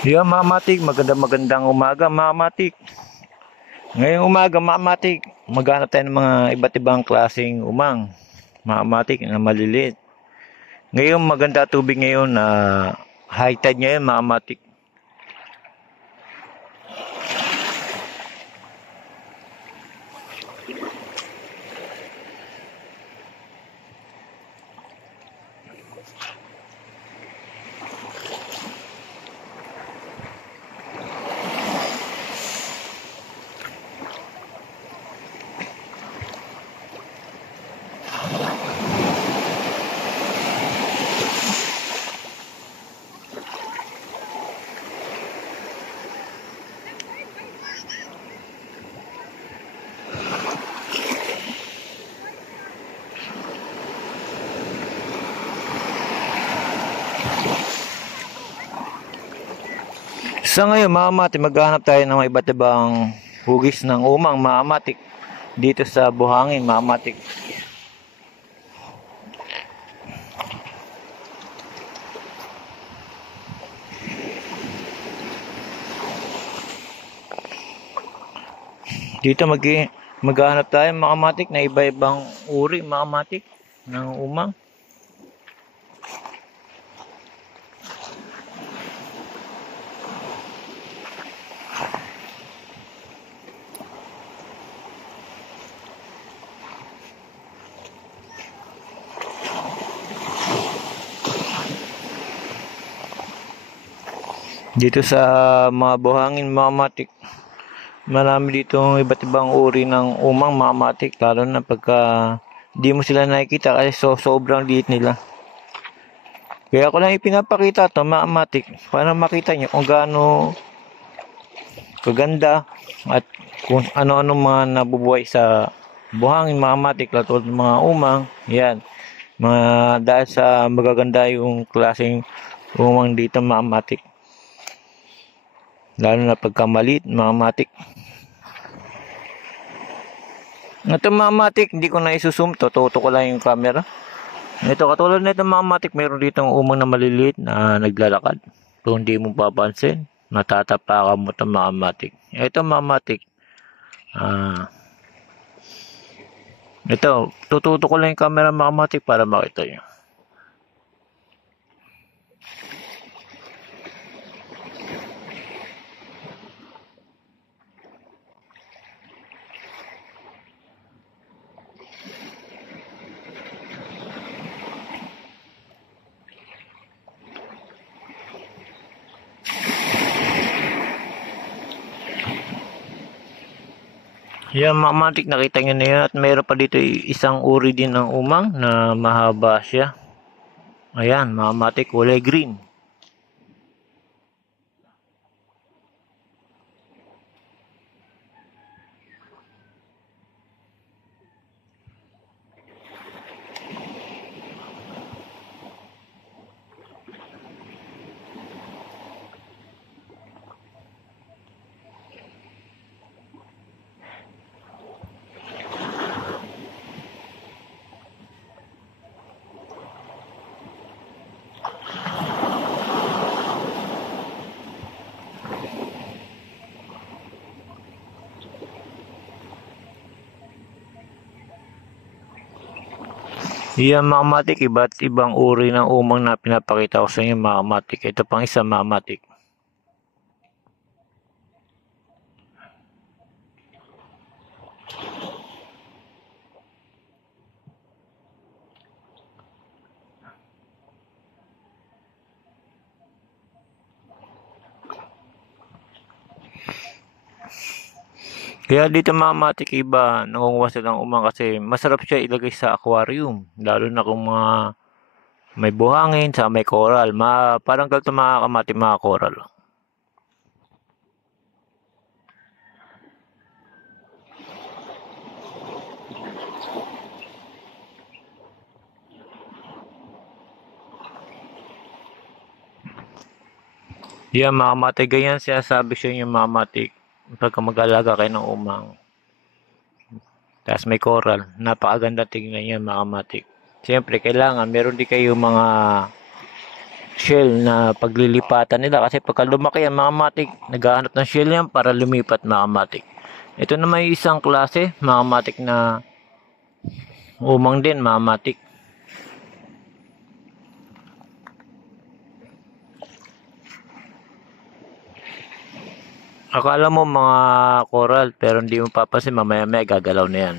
Yeah, Mamatik, magandang umaga, Mamatik. Ngayong umaga, Mamatik, maghanap tayo ng mga iba't ibang klaseng umang, Mamatik, na maliliit. Ngayon, maganda tubig ngayon na high tide ngayon, Mamatik. Sa ngayon, Mamatik, maghanap tayo ng mga iba't ibang hugis ng umang, Mamatik, dito sa buhangin, Mamatik. Dito maghanap tayo, Mamatik, na iba-ibang uri, Mamatik, ng umang. Dito sa mga buhangin, Mamatik, marami dito iba't ibang uri ng umang, Mamatik, lalo na pagka di mo sila nakikita kasi sobrang liit nila. Kaya ako lang ipinapakita to, Mamatik, para makita nyo kung gaano kaganda at kung ano-ano mga nabubuhay sa buhangin, Mamatik, tulad ng mga umang. Yan, dahil sa magaganda yung klaseng umang dito, Mamatik, lalo na pagka maliit, Mamatik. Ito, Mamatik, hindi ko na isusum to, tuto ko lang yung camera. Ito, katulad nito, Mamatik, mayroon dito umang na maliliit na naglalakad. Kung hindi mo papansin, natatapakan mo ito, Mamatik. Ito, Mamatik, ito, tututo ko lang yung camera, Mamatik, para makita nyo. Yan, Mamatik, nakita nyo na yan. At mayroon pa dito isang uri din ng umang na mahaba siya. Ayan, Mamatik, kulay green. Yan, Mamatik, iba't ibang uri ng umang na pinapakita ko sa inyo, Mamatik. Ito pang isa, Mamatik. Kaya dito, Mamatik, iba nangunguha silang umang kasi masarap siya ilagay sa aquarium. Lalo na kung mga may buhangin sa may coral. Parang ganito mga Kamatik, mga coral. Yan, mga Kamatik, ganyan siya sabi sa inyo, Mamatik. Pagka mag-alaga kayo ng umang. Tapos may coral. Napakaganda tingnan yan, mga Kamatik. Siyempre, kailangan meron din kayo mga shell na paglilipatan nila. Kasi pagka lumaki ang mga matik, naghahanap ng shell yan para lumipat mga matik. Ito na may isang klase mga matik na umang din mga matik. Akala mo mga coral pero hindi mo papansin, mamaya maya gagalaw na yan.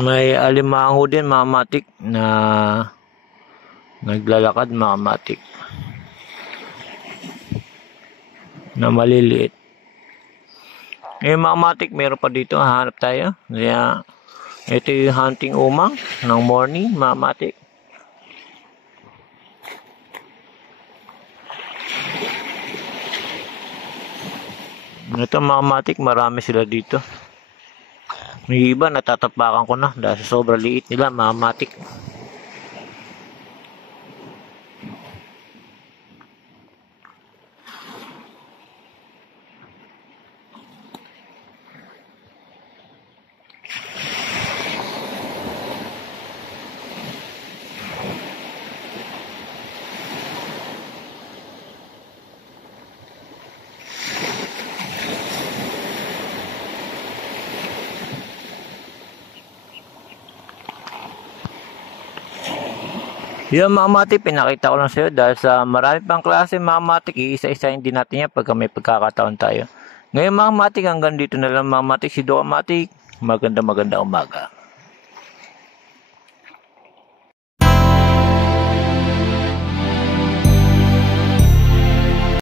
May alimango din mga matik na naglalakad mga matik na maliliit. Ngayon mga matik, meron pa dito, hahanap tayo. Kaya ito yung hunting umang ng morning mga matik. Ito mga matik, marami sila dito. May iba natatapakan ko na dahil sa sobrang liit nila mga matik. Yung mga matik, pinakita ko lang sa'yo dahil sa marami pang klase mga matik, iisa-isahin din natin yan pagka may pagkakataon tayo. Ngayon mga matik, hanggang dito na lang mga matik, si Doka Matik. Maganda umaga.